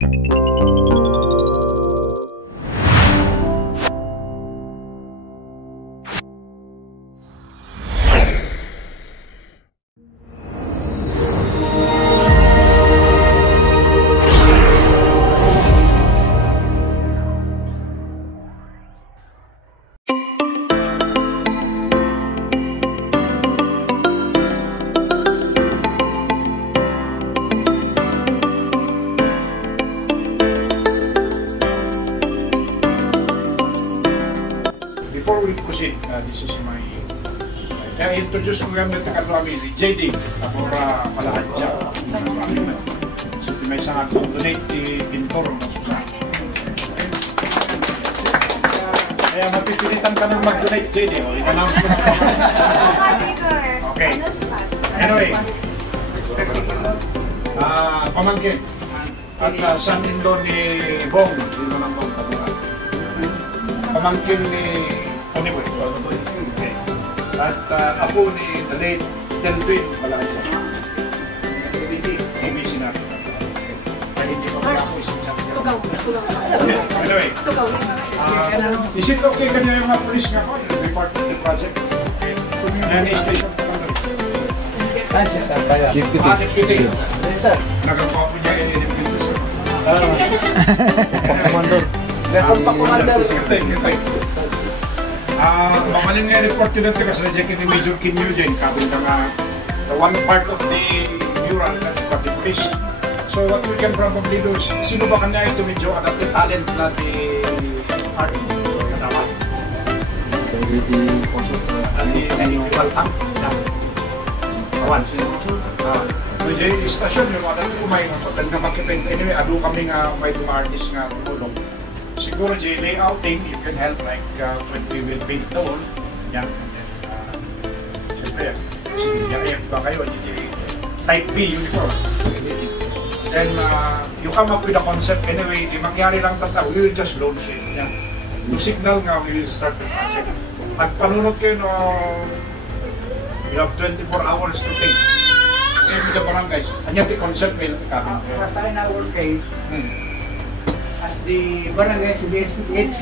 Before we proceed, this is my introduce ko kami sa family, JD, Tamora Palahadja. So, may isang akong donate di Pintor mo sa kaya mapipilitan ka nang mag-donate, JD. O, i-announce ko na. Okay. Anyway, pamangkin at son-in-law ni Bong, sino ng Bong Tamora. Pamangkin ni Tony Boy. Okay. At apo ni the late Delvin Palahadja. ABC na. Kaya hindi pa kaya ako isang anyway, is it okay kanya yung mga police nga ko? You'll be part of the project. Okay. Nanay station. Sir, kaya. Deputy. Yes, sir. Nagagawa ko niya i-deputy, sir. Commander. Commander. Mamalin nga report yun natin kasi na-check ni Major Kim Yu dyan. Kabin ka nga the one part of the mural at the police. So what we can probably do is, sino ba kanya ito medyo adapted talent na the art? Tama? Hindi baltang. Kawan. Medyo yung stasyon yung mga natin kumain. Pagkat nga makipin, anyway, ado kami nga may mga artist nga tumulong. Siguro yung layouting, you can help like when we will paint the wall. Yan. Siyempre, sinigyan ba kayo? Type B uniform. And you come up with a concept anyway, di mangyari lang tata, we will just launch it. Yan. Yung signal nga, we will start the project. At panunod kayo no, you have 24 hours to think. Kasi yung mga barangay, kanya the concept will come. Basta in our case, as the barangay suggests, it's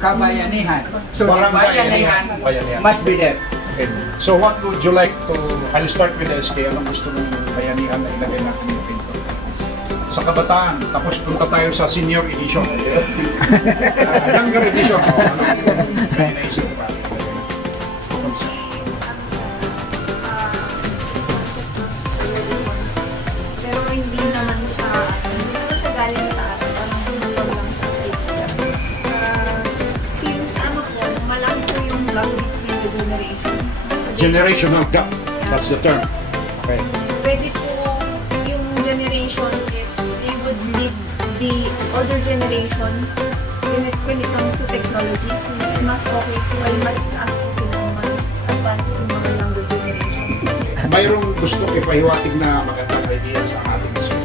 kabayanihan. So the bayanihan must be there. Okay. So what would you like to, I'll start with the SK, anong gusto mong bayanihan na ilagay natin yung pinto? Sa kabataan, tapos punta tayo sa senior edition. Younger edition. Kaya naisip ko ba? Pero hindi naman siya galing sa atin. Parang tumulong lang siya sa ito. Since ano po, malaki po yung gap between the generations. Generational gap. That's the term. Okay. Pwede po yung generation is they would lead the older generation when it comes to technology. Since mas okay po ay mas ano po sila, mas advanced yung mga younger generations. Mayroong gusto ipahiwatig na magandang idea sa ating isa.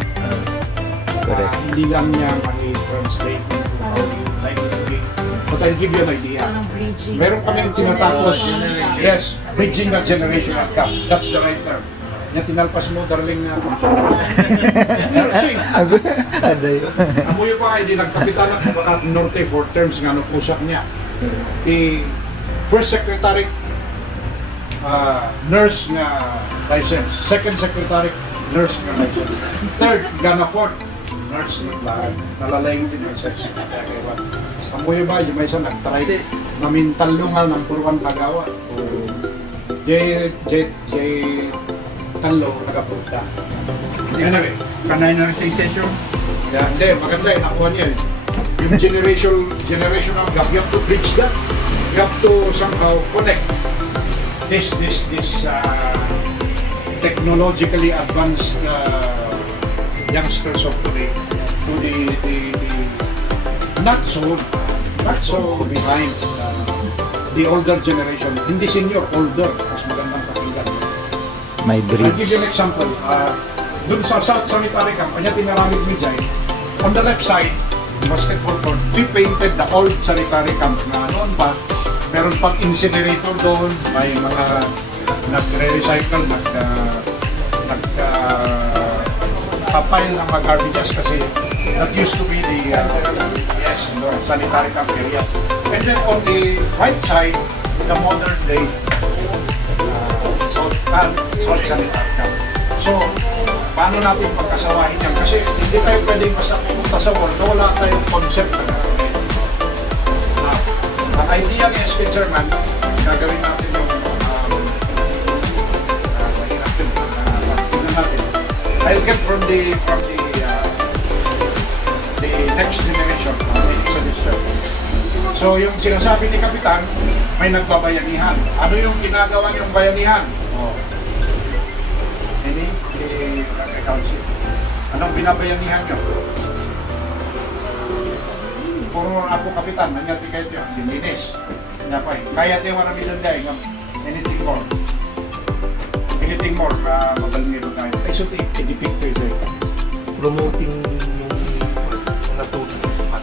Hindi lang niya ma-translate into how you like it to be. But I'll give you an idea. Meron kaming tinatapos, yes, bridging the generational gap. That's the right term. Yan tinalpas mo, darling na ako. Nursing. Amoy pa hindi nagkapitan ng Kabatat Norte for terms nga nung usap niya. The first secretary, nurse na license. Second secretary, nurse na license. Third, Gana Fort, nurse na nalalayong din license. Amoy ba, yung may isa nag-try mamintalungal ng Purwan Tagawa. Talo, nagapunta. Anyway, Kanay na rin sa session. hindi, maganda yun, nakuha niya yun. Yung generational gap, you have to bridge that. You have to somehow connect this technologically advanced youngsters of today to the not so behind the older generation. Hindi senior, older. Mas magandang pakinggan. My bridge. I'll give you an example. Doon sa South Sanitary Camp, kanya tinaramid ni Jai. On the left side, basketball court, we painted the old sanitary camp na noon pa. Meron pang incinerator doon, may mga nagre-recycle, pile ng mga garbages kasi that used to be the sanitary camp area. And then on the right side, the modern day salt sanitary camp. So, paano natin pagkasawahin yan? Kasi hindi tayo pwedeng basta pumunta sa mall na wala tayong concept na gagawin. Ang idea ni SK Chairman, gagawin natin yung I'll get from the next generation, So yung sinasabi ni Kapitan, may nagbabayanihan. Ano yung ginagawa niyong bayanihan? Council. Anong binabayanihan niyo? Puro ako Kapitan, nangyati kayo dyan, Limbines. Kaya tayo marami doon dahil, anything more. Anything more, mabalmiro tayo. I should i-depict to you. Promoting yung tourist spot.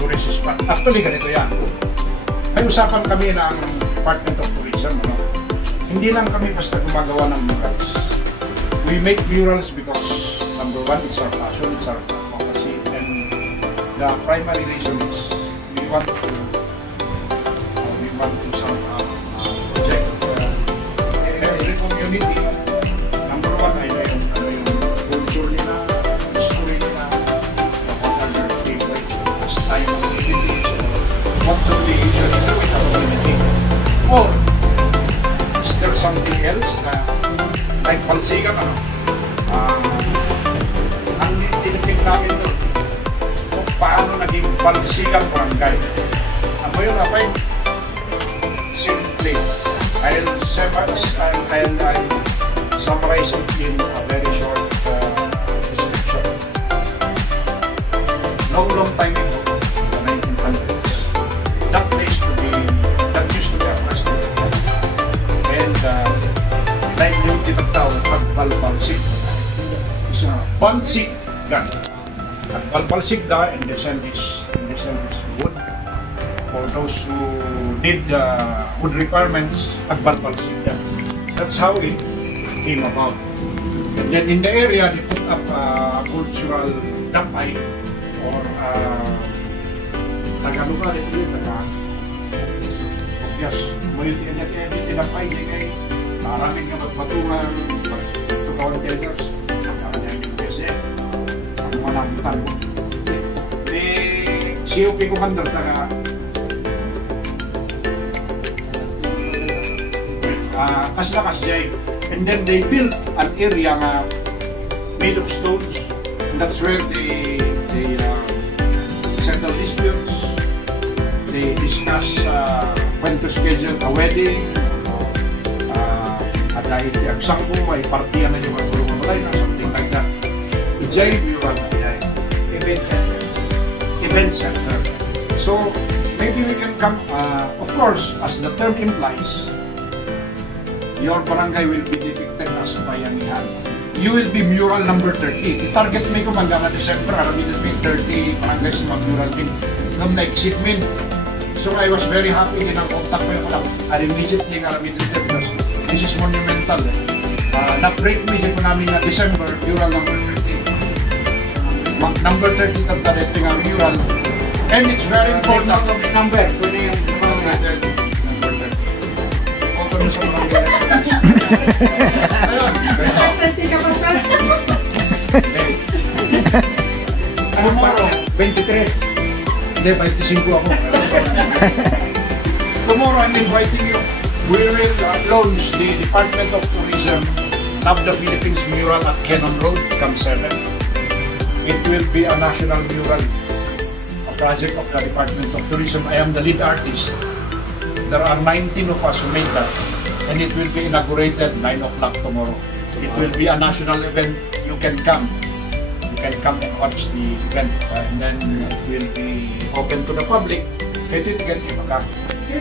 Tourist spot. Actually, ganito yan. May usapan kami ng Department of Tourism. Hindi lang kami basta gumagawa ng murals. We make murals because, number one, it's our passion, it's our advocacy, and the primary reason is we want to solve a project. Every community, number one, ay yung culture nila, history nila, what are their favorites, pastime activities, what do they usually do in a community. Or, is there something else na like palsigan, ang tinipid namin doon kung paano naging palsigan barangay. Ano yun, Apay? Simply, I'll summarize it in a very short description. Long time ago, in the 1900s, that used to be a restaurant. And like yung tinatawag pagbalbalsik. Isa balsikgan. At balbalsikda in the sense is wood. For those who need wood requirements, agbalbalsikda. That's how it came about. And then in the area, they put up a cultural dapay or Tagalog ito yes, may tinapay niya kay maraming nga magpatungan, mag-containers, maraming yung PC, ang mga nakitan mo. COP Commander, Kaslakas Jay. And then they built an area made of stones, and that's where they settle disputes, they discuss when to schedule a wedding, at dahil sangko ay partiyan na yung magulong-ulay na something like that. Ijay, we run event center. So maybe we can come, of course, as the term implies, your barangay will be depicted as bayanihan. You will be mural number 30. I-target may kumanda na December, aramin natin 30 barangay sa mag-mural din. Nung na-exit min. So I was very happy din ang contact ko yung alam. I immediately aramin natin because this is monumental. Na-break medyo ko namin na December, mural number 30. Number 30 tayo nga mural. And it's very important. Number, kung yung number 30. Ito na sa barangay. Ayun. Tomorrow, 23. Hindi, 25 ako. Tomorrow, I'm inviting you. We will launch the Department of Tourism Love the Philippines mural at Cannon Road, Camp 7. It will be a national mural, a project of the Department of Tourism. I am the lead artist. There are 19 of us who made that. And it will be inaugurated 9 o'clock tomorrow. It will be a national event. You can come. You can come and watch the event. And then it will be open to the public.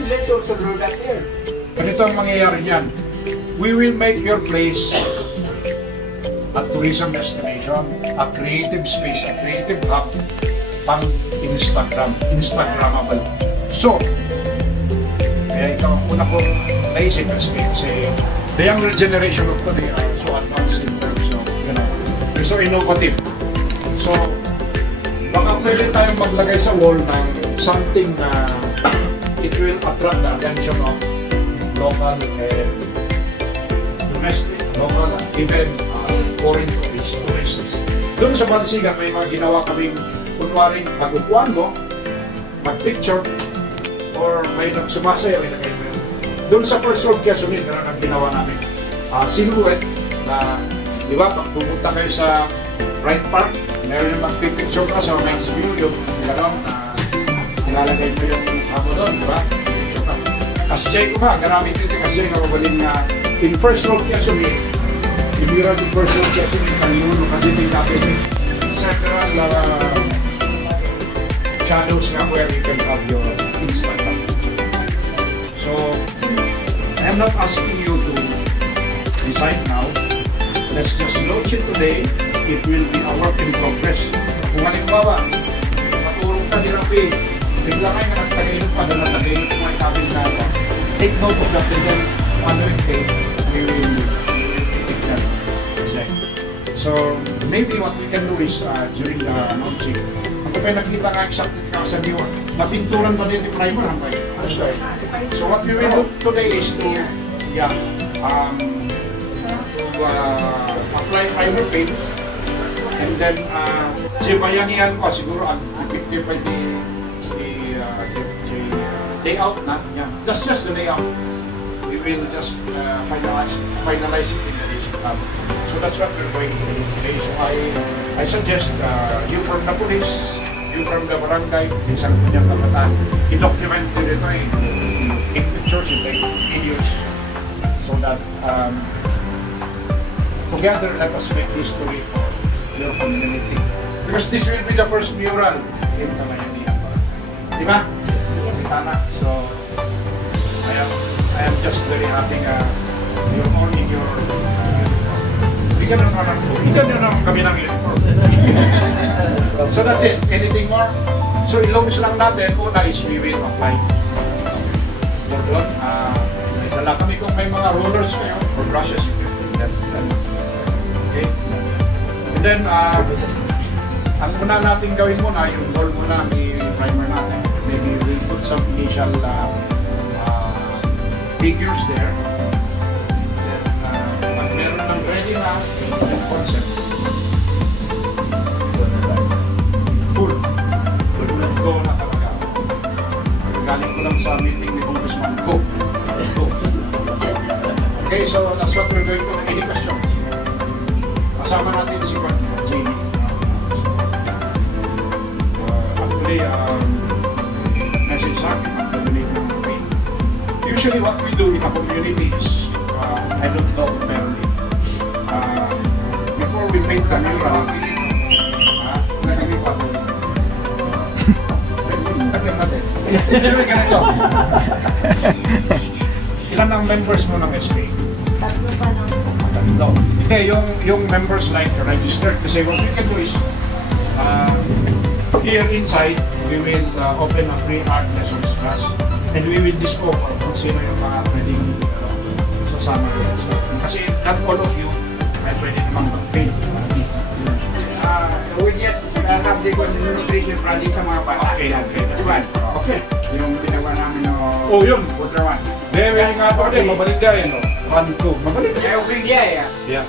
let's also draw that here. Ganito ang mangyayari niyan. We will make your place a tourism destination, a creative space, a creative hub, pang Instagrammable. So, kaya ito ang una kong naisip kasi the younger generation of today are so advanced in terms of, So innovative. So, baka pwede tayong maglagay sa wall ng something na it will attract the attention of local and domestic, local and even foreign tourists. Doon sa Bansigan, may mga ginawa kaming kunwaring pag-upuan mo, mag-picture, or may nagsumasayaw, ilagay mo yun. Doon sa first road Quezon, ganun ang ginawa namin. Silhouette na, di ba, pag pumunta kayo sa Wright Park, meron yung mag-picture ka sa men's view, yung gano'n, nilalagay mo yung ako doon, di ba? Picture ka. Kasjay ko ba, garamit ito kasjay na mabaling na in first road Quezon, ibiran yung first road Quezon, kalimuno kasi din natin several shadows na where you can have your Instagram. So, I am not asking you to decide now. Let's just launch it today. It will be a work in progress. Kung halimbawa, matulong ka din ang pay, bigla kayo na nagtagayot pa, dala tagayot mo ay kabin na take note of that and then following day, we will take that. Okay. So, maybe what we can do is during the launching, ang kapay nakita nga exactly sa viewer, napinturan ba din yung primer ang kayo? So what we will do today is to apply primer paints and then sibayangihan ko siguro ang effective by the layout na. Yeah. That's just the layout. We will just finalize it in the days to come. So that's what we're going to do today. So I suggest you from the police, you from the barangay, isang kunyang kabataan, i-document nyo dito in pictures, in videos, so that together let us make history for your community. Because this will be the first mural in Tamayanian. Di ba? Yes. Tama. So, I am just very happy you're all in your Bigyan nyo naman kami ng uniform. So that's it. Anything more? So ilobis lang natin. Una is we will apply. Doon, may dala kami kung may mga rollers kayo or brushes, you can bring them. Okay? And then, ang muna natin gawin muna, yung wall muna, may primer natin. Maybe we'll put some initial figures there. Then, pag meron ng ready na concept, full. Let's go na talaga. Galing ko lang sa meeting ni Congressman. Go! Go! Okay, so that's what we're going to do. Any questions? Kasama natin si Jamie. Actually, message sa akin ang donate ng paint. Usually what we do in a community is, I don't know apparently, before we paint the mural, ilan ang members mo ng SK? Tatlo pa lang. Tatlo. Hindi, yung members like registered. Kasi what we can do is, here inside, we will open a free art lessons class and we will discover kung sino yung mga pwedeng sasama rin. Kasi not all of you ay pwede namang mag-paint. We just have the concentration project sa mga bata. Okay. Okay. Yung ginawa namin no. Oh, yun. Putra 1. Dewey nga ito din. Mabalik din. 1, 2. Mabalik din. Every day, Yeah.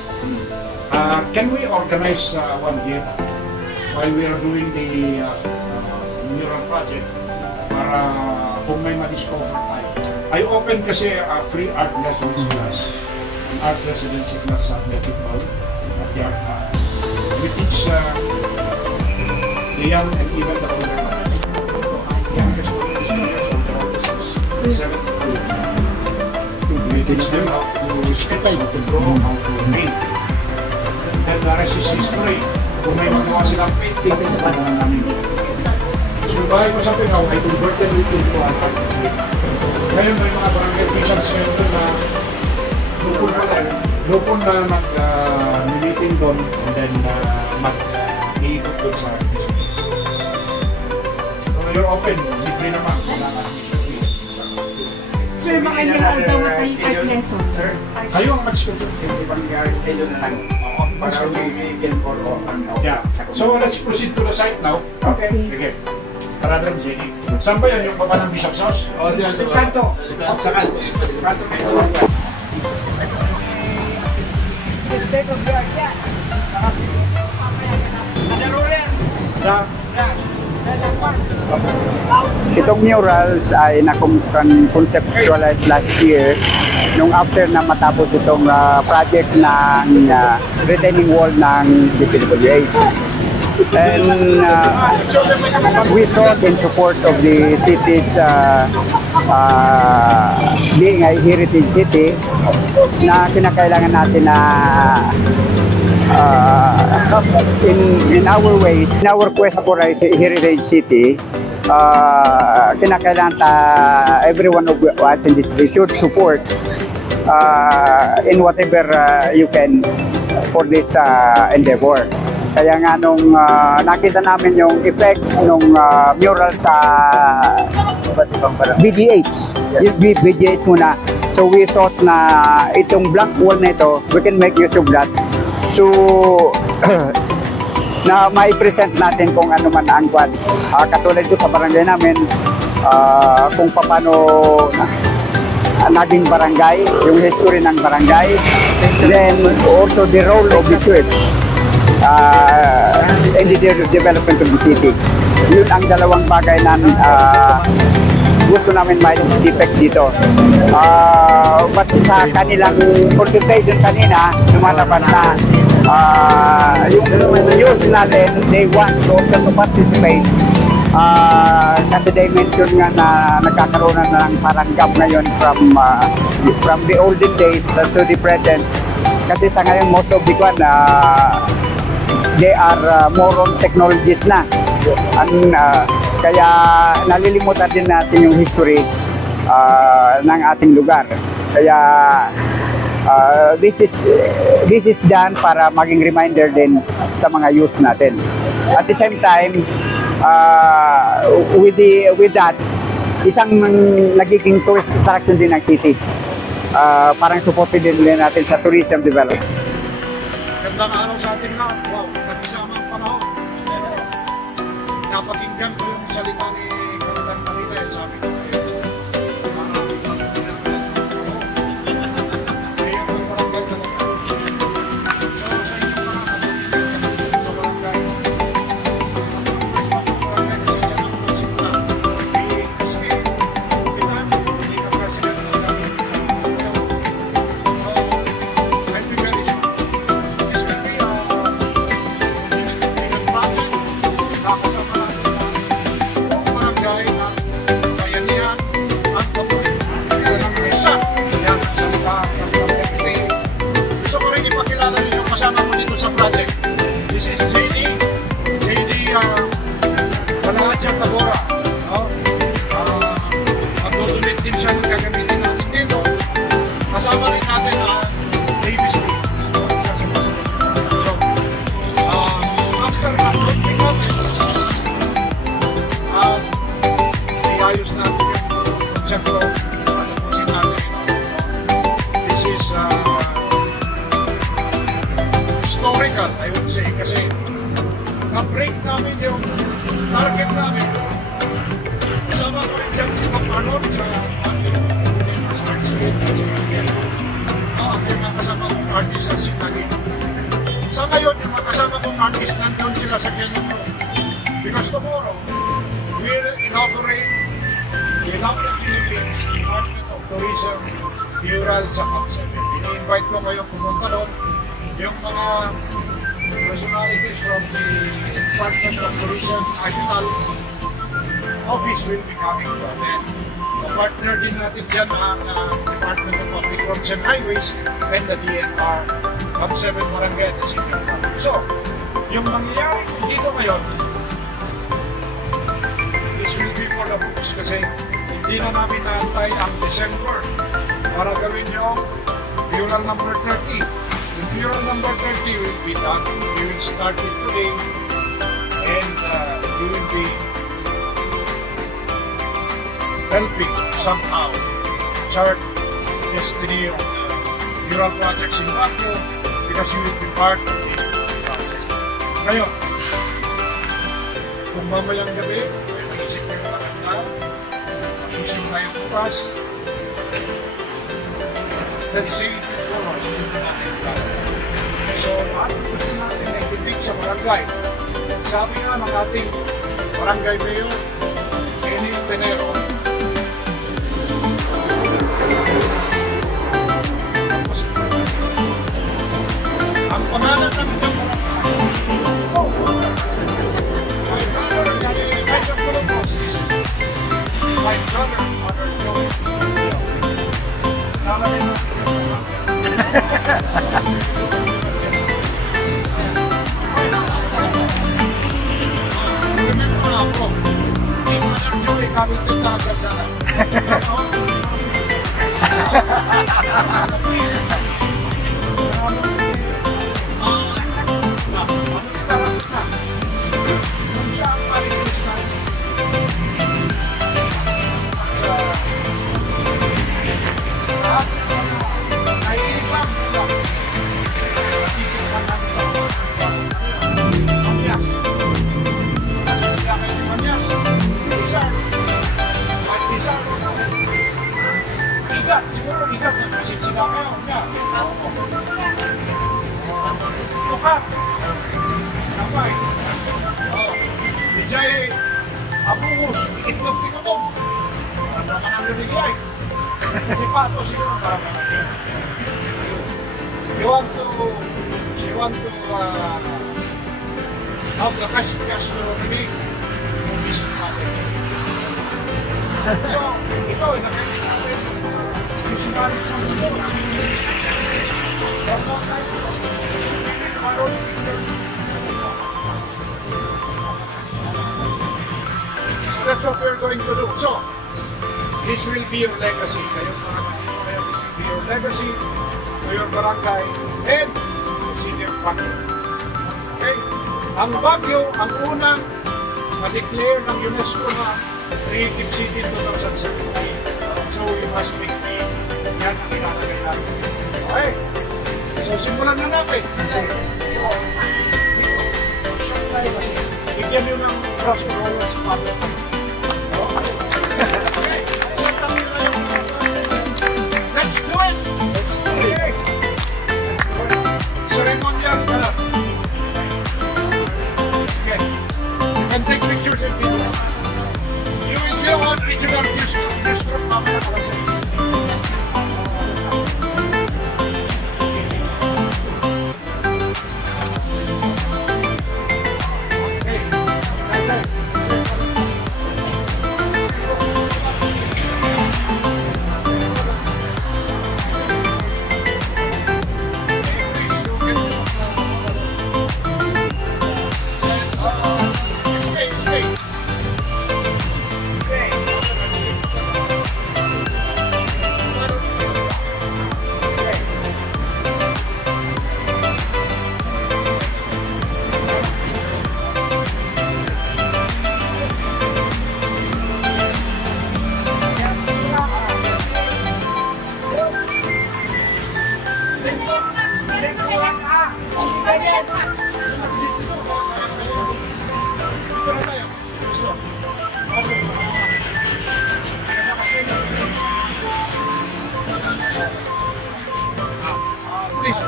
Can we organize one year while we are doing the mural project para kung may ma-discover tayo? I open kasi free art lessons class, an art residency class sa Athletic Ball at the art class. We teach the young and even the older ones. Youngest one is 2 years old, the oldest is 7 years old. We teach them how to sketch, how to draw, how to paint. Then the rest is history. Kung may magawa silang painting, naman namin. So bahay ko sa Pinaw, I converted it into an art museum. Ngayon may mga barangay officials ngayon doon na lupon na mag-meeting doon and then mag-iikot doon sa museum. So you're open, libre naman, wala ka admission fee. Sir, baka niyo daw tayong art lesson. Sir, Kayo ang mag-schedule. ibang schedule na lang. Oo. Once a week. Weekend for all. Yeah. So let's proceed to the site now. Okay. Sige. Tara doon, Jenny. Saan ba yan? Yung baba ng Bishop's House? Sa kanto. Sa kanto. Kanto may baba. State of the art yan. Itong murals ay na-conceptualize last year nung after na matapos itong project ng retaining wall ng DPWH. And we thought in support of the city's being a heritage city na kinakailangan natin na in our way, in our quest for a heritage city, kinakailangan every one of us in this city should support in whatever you can for this endeavor. Kaya nga nung nakita namin yung effect nung mural sa BGH, yung BGH muna. So we thought na itong black wall na ito, we can make use of that to na mai-present natin kung ano man ang kwan. Katulad ko sa barangay namin, kung paano naging barangay, yung history ng barangay, then also the role of the church in the development of the city. Yun ang dalawang bagay na gusto namin may defect dito. But sa kanilang consultation kanina, lumalabas na yung youth natin, they want also to participate. Kasi they mentioned nga na nagkakaroon na ng parang gap ngayon from the olden days to the present. Kasi sa ngayon, most of the one, they are more on technologies na. Kaya nalilimutan din natin yung history ng ating lugar. Kaya this is done para maging reminder din sa mga youth natin. At the same time, with that, isang nagiging tourist attraction din ng city. Parang supported din natin sa tourism development. Magandang araw sa ating lahat. Wow, nag-isama ang panahon. Napakinggan ko yung salita ni Kapitan Marina. Sabi ko kayo, marami kang pinagyan. Kaya ang barangay na lang. So sa inyo mga kapatid, sa barangay, barangay na siya ng magsimula. Kasi kita, hindi ka president ng kami. I'll be very sure. Sa project. This is JD Panahadjang Tabora. Magdudulit din siya ng gagamitin natin dito. Kasama rin natin ang ABC. So, after uploading natin, iayos natin yung konsepto at tapusin natin. This is historical, I would say, kasi na-break namin yung target namin. Kasama ko rin dyan si Tom Arnold sa ating artscape. Ako yung kasama kong artist sa Sintagi. Sa ngayon, yung kasama kong artist nandun sila sa Kenyan Road. Because tomorrow, we'll inaugurate the Lampang Philippines Department of Tourism mural sa Camp 7. Ini-invite ko kayong pumunta doon. Yung mga personalities from the Department of Tourism National Office will be coming to attend. Partner din natin dyan ang Department of Public Works and Highways and the DNR Camp 7 Barangay at the City of Camp. So, yung mangyayari dito ngayon, this will be for the books kasi hindi na namin naantay ang December para gawin yung mural number 30. The mural number 30 will be done. We will start it today and we will be helping somehow chart destiny of the mural projects in Baguio because you will be part of this Ngayon, kung mamayang gabi, may naisip kayo na kanta, masusimula yung bukas, let's say, so, ano gusto natin na ibibig sa barangay? Sabi nga ng ating barangay mayor, Kenny Tenero, ang pangalan ng inyong barangay, my brother, Elijah Colomos, this is my brother, Father Joey. Nalamin natin yung kami tentang sana. Siguro ikat na kasi sila kayo. Tukat. Napay. Bijay Abungos. Ikitlog pikotong. Para naman ang lumigay. Hindi pa ito siguro para naman. You want to have the best gastronomy. So, ito ay nakikita natin. So that's what we're going to do. So, this will be your legacy. This will be your legacy to your barangay and senior Baguio. Okay? Ang Baguio, ang unang ma-declare ng UNESCO na Creative City 2017. So we must make yan ang ilalagay natin. Okay. So simulan na natin. Bigyan nyo ng brush roller sa pablo. Let's do it! Let's do it! Ceremonial ka lang. Okay. You can take pictures and videos. You will see all regional news from Mamala Kalasay.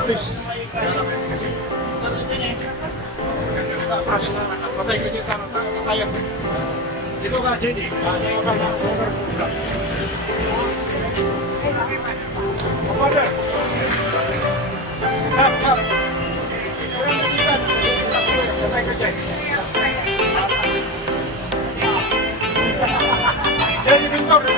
Please. Patay ko dito tayo. Dito ka, Jenny. Father. Tap. Patay ko dyan. Yan yung pintor ha.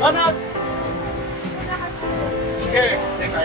Ano? Sige, teka.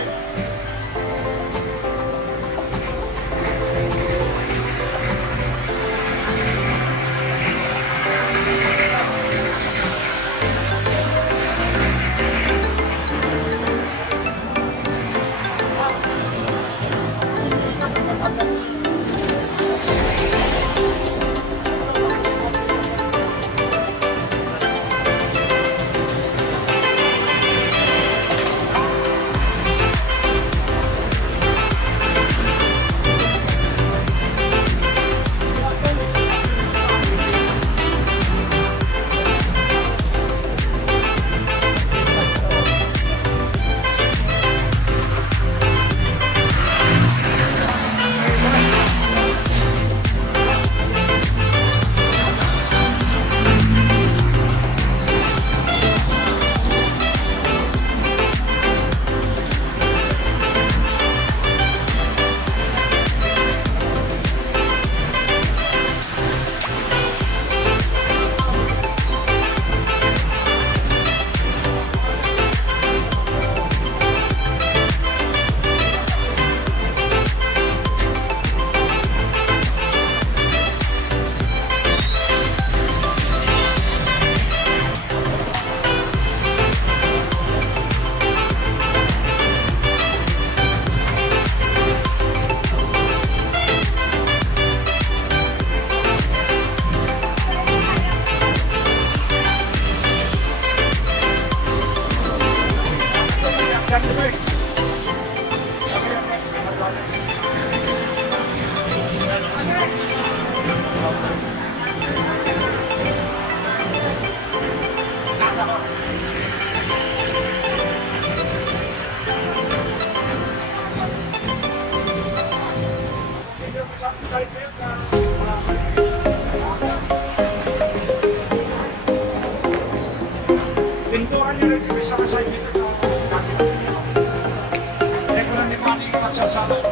Pintuan nyo rin yung isang side dito na dati. Hindi ko na ni Manny magsasabi.